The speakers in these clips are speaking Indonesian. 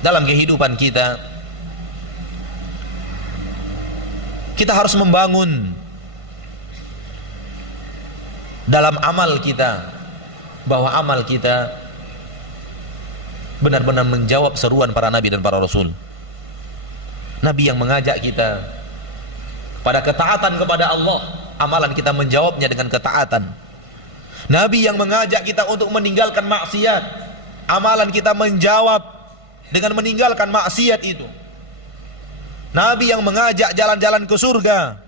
dalam kehidupan kita, kita harus membangun dalam amal kita, bahwa amal kita benar-benar menjawab seruan para nabi dan para rasul. Nabi yang mengajak kita pada ketaatan kepada Allah, amalan kita menjawabnya dengan ketaatan. Nabi yang mengajak kita untuk meninggalkan maksiat, amalan kita menjawab dengan meninggalkan maksiat itu. Nabi yang mengajak jalan-jalan ke surga,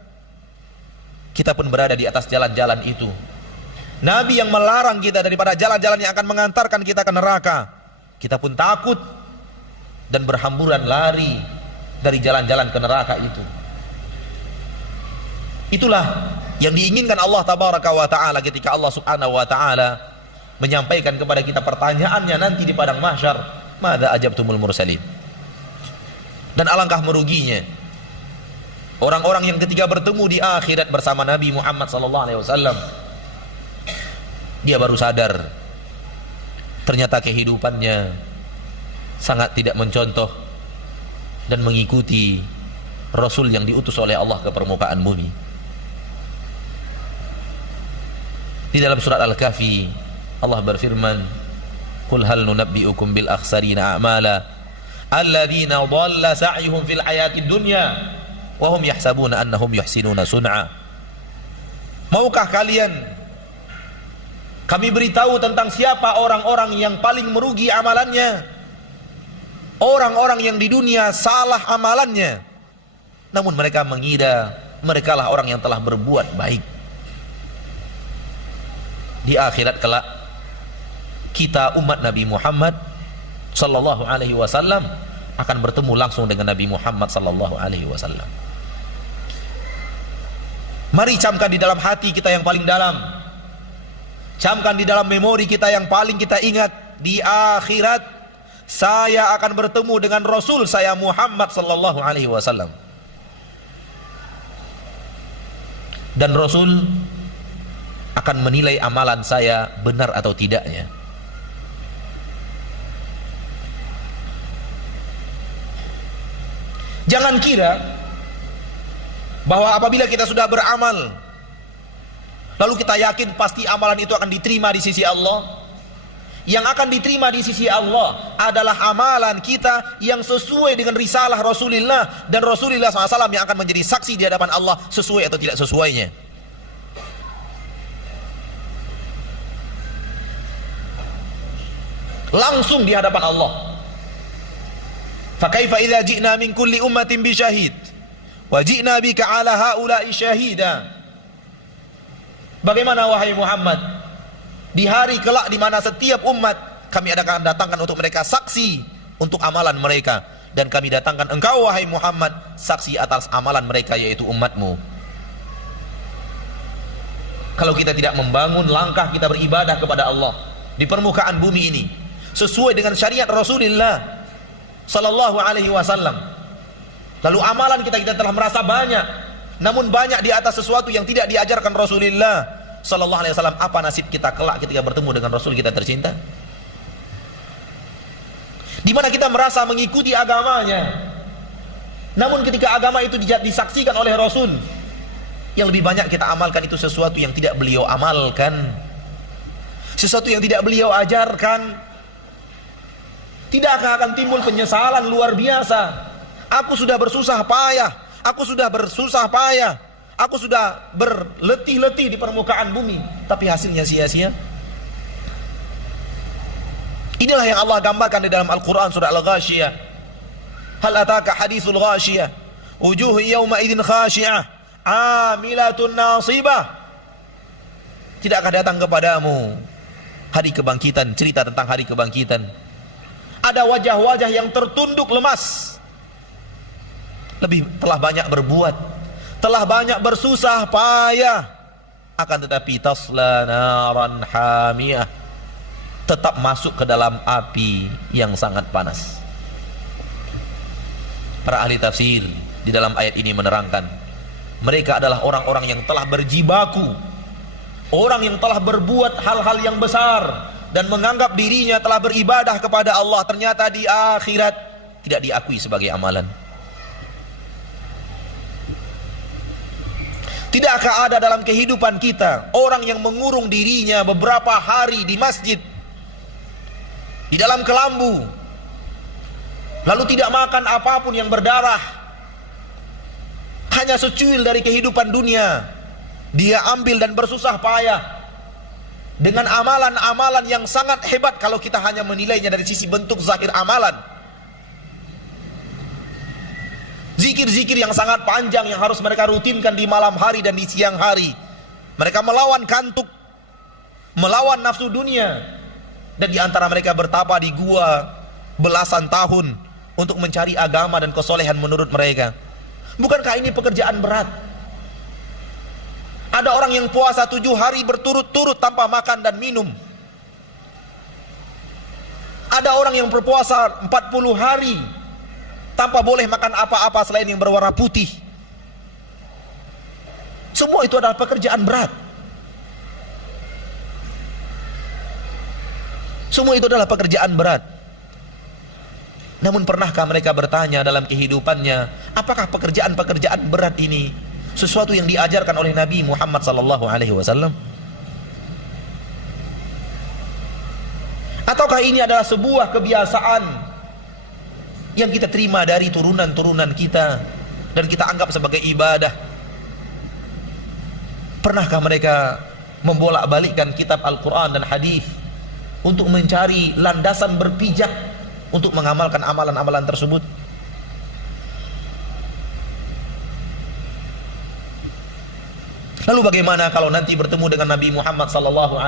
kita pun berada di atas jalan-jalan itu. Nabi yang melarang kita daripada jalan-jalan yang akan mengantarkan kita ke neraka, kita pun takut dan berhamburan lari dari jalan-jalan ke neraka itu. Itulah yang diinginkan Allah tabaraka wa ta'ala ketika Allah subhanahu wa ta'ala menyampaikan kepada kita pertanyaannya nanti di padang mahsyar, madza ajabtumul mursalin. Dan alangkah meruginya orang-orang yang ketika bertemu di akhirat bersama Nabi Muhammad SAW, dia baru sadar ternyata kehidupannya sangat tidak mencontoh dan mengikuti Rasul yang diutus oleh Allah ke permukaan bumi. Di dalam surat Al-Kahfi Allah berfirman, "Qul hal nunabbi'ukum bil akhsarina a'mala alladzina dhalla sa'yuhum fil hayatid dunya wa hum yahsabuna annahum yuhsinuna sun'a." Maukah kalian kami beritahu tentang siapa orang-orang yang paling merugi amalannya? Orang-orang yang di dunia salah amalannya, namun mereka mengira merekalah orang yang telah berbuat baik. Di akhirat kelak, kita umat Nabi Muhammad sallallahu alaihi wasallam akan bertemu langsung dengan Nabi Muhammad sallallahu alaihi wasallam. Mari camkan di dalam hati kita yang paling dalam, camkan di dalam memori kita yang paling kita ingat, di akhirat saya akan bertemu dengan Rasul saya Muhammad sallallahu alaihi wasallam. Dan Rasul akan menilai amalan saya benar atau tidaknya. Jangan kira bahwa apabila kita sudah beramal lalu kita yakin pasti amalan itu akan diterima di sisi Allah. Yang akan diterima di sisi Allah adalah amalan kita yang sesuai dengan risalah Rasulullah, dan Rasulullah SAW yang akan menjadi saksi di hadapan Allah sesuai atau tidak sesuainya. Langsung di hadapan Allah. Fa kaifa idza ji'na min kulli ummatin bi syahid wa ji'na bika 'ala haula'i syahida. Bagaimana wahai Muhammad, di hari kelak di mana setiap umat kami akan datangkan untuk mereka saksi untuk amalan mereka, dan kami datangkan engkau wahai Muhammad saksi atas amalan mereka, yaitu umatmu. Kalau kita tidak membangun langkah kita beribadah kepada Allah di permukaan bumi ini sesuai dengan syariat Rasulullah sallallahu alaihi wasallam, lalu amalan kita telah merasa banyak, namun banyak di atas sesuatu yang tidak diajarkan Rasulullah sallallahu alaihi wasallam, apa nasib kita kelak ketika bertemu dengan Rasul kita tercinta? Di mana kita merasa mengikuti agamanya, namun ketika agama itu disaksikan oleh Rasul, yang lebih banyak kita amalkan itu sesuatu yang tidak beliau amalkan, sesuatu yang tidak beliau ajarkan. Tidakkah akan timbul penyesalan luar biasa? Aku sudah bersusah payah, aku sudah berletih-letih di permukaan bumi, tapi hasilnya sia-sia. Inilah yang Allah gambarkan di dalam Al-Quran surah Al-Ghashiyah. Hal ataka hadithul ghashiyah, wujuh yawma idin khashi'ah, amilatun nasibah. Tidakkah datang kepadamu hari kebangkitan, cerita tentang hari kebangkitan? Ada wajah-wajah yang tertunduk lemas, telah banyak berbuat, telah banyak bersusah payah, akan tetapi tasla naran hamiyah, tetap masuk ke dalam api yang sangat panas. Para ahli tafsir di dalam ayat ini menerangkan, mereka adalah orang-orang yang telah berjibaku, orang yang telah berbuat hal-hal yang besar dan menganggap dirinya telah beribadah kepada Allah. Ternyata di akhirat tidak diakui sebagai amalan. Tidakkah ada dalam kehidupan kita orang yang mengurung dirinya beberapa hari di masjid, di dalam kelambu, lalu tidak makan apapun yang berdarah, hanya secuil dari kehidupan dunia, dia ambil dan bersusah payah dengan amalan-amalan yang sangat hebat kalau kita hanya menilainya dari sisi bentuk zahir amalan. Zikir-zikir yang sangat panjang yang harus mereka rutinkan di malam hari dan di siang hari. Mereka melawan kantuk, melawan nafsu dunia, dan di antara mereka bertapa di gua belasan tahun untuk mencari agama dan kesolehan menurut mereka. Bukankah ini pekerjaan berat? Ada orang yang puasa 7 hari berturut-turut tanpa makan dan minum. Ada orang yang berpuasa 40 hari tanpa boleh makan apa-apa selain yang berwarna putih. Semua itu adalah pekerjaan berat. Semua itu adalah pekerjaan berat. Namun pernahkah mereka bertanya dalam kehidupannya, apakah pekerjaan-pekerjaan berat ini sesuatu yang diajarkan oleh Nabi Muhammad SAW? Ataukah ini adalah sebuah kebiasaan yang kita terima dari turunan-turunan kita dan kita anggap sebagai ibadah? Pernahkah mereka membolak-balikkan kitab Al-Quran dan hadis untuk mencari landasan berpijak untuk mengamalkan amalan-amalan tersebut? Lalu bagaimana kalau nanti bertemu dengan Nabi Muhammad SAW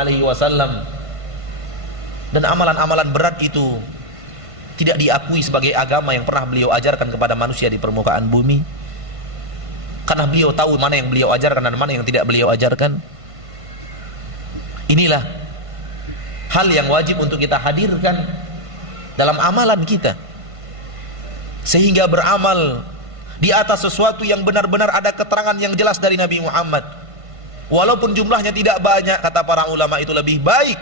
dan amalan-amalan berat itu tidak diakui sebagai agama yang pernah beliau ajarkan kepada manusia di permukaan bumi? Karena beliau tahu mana yang beliau ajarkan dan mana yang tidak beliau ajarkan. Inilah hal yang wajib untuk kita hadirkan dalam amalan kita, sehingga beramal di atas sesuatu yang benar-benar ada keterangan yang jelas dari Nabi Muhammad. Walaupun jumlahnya tidak banyak, kata para ulama, itu lebih baik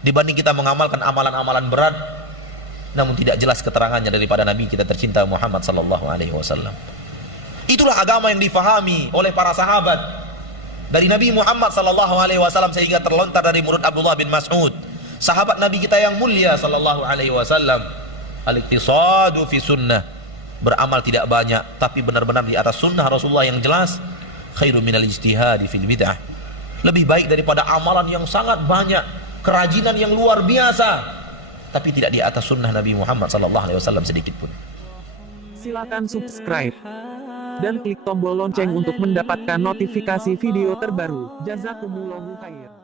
dibanding kita mengamalkan amalan-amalan berat namun tidak jelas keterangannya daripada Nabi kita tercinta Muhammad SAW. Itulah agama yang difahami oleh para sahabat dari Nabi Muhammad SAW, sehingga terlontar dari mulut Abdullah bin Mas'ud, sahabat Nabi kita yang mulia SAW, al-iktisadu fi sunnah, beramal tidak banyak tapi benar-benar di atas sunnah Rasulullah yang jelas, khairu minal ijtihadi fil bid'ah, lebih baik daripada amalan yang sangat banyak, kerajinan yang luar biasa tapi tidak di atas sunnah Nabi Muhammad SAW sedikit pun. Silakan subscribe dan klik tombol lonceng untuk mendapatkan notifikasi video terbaru. Jazakumullahu khair.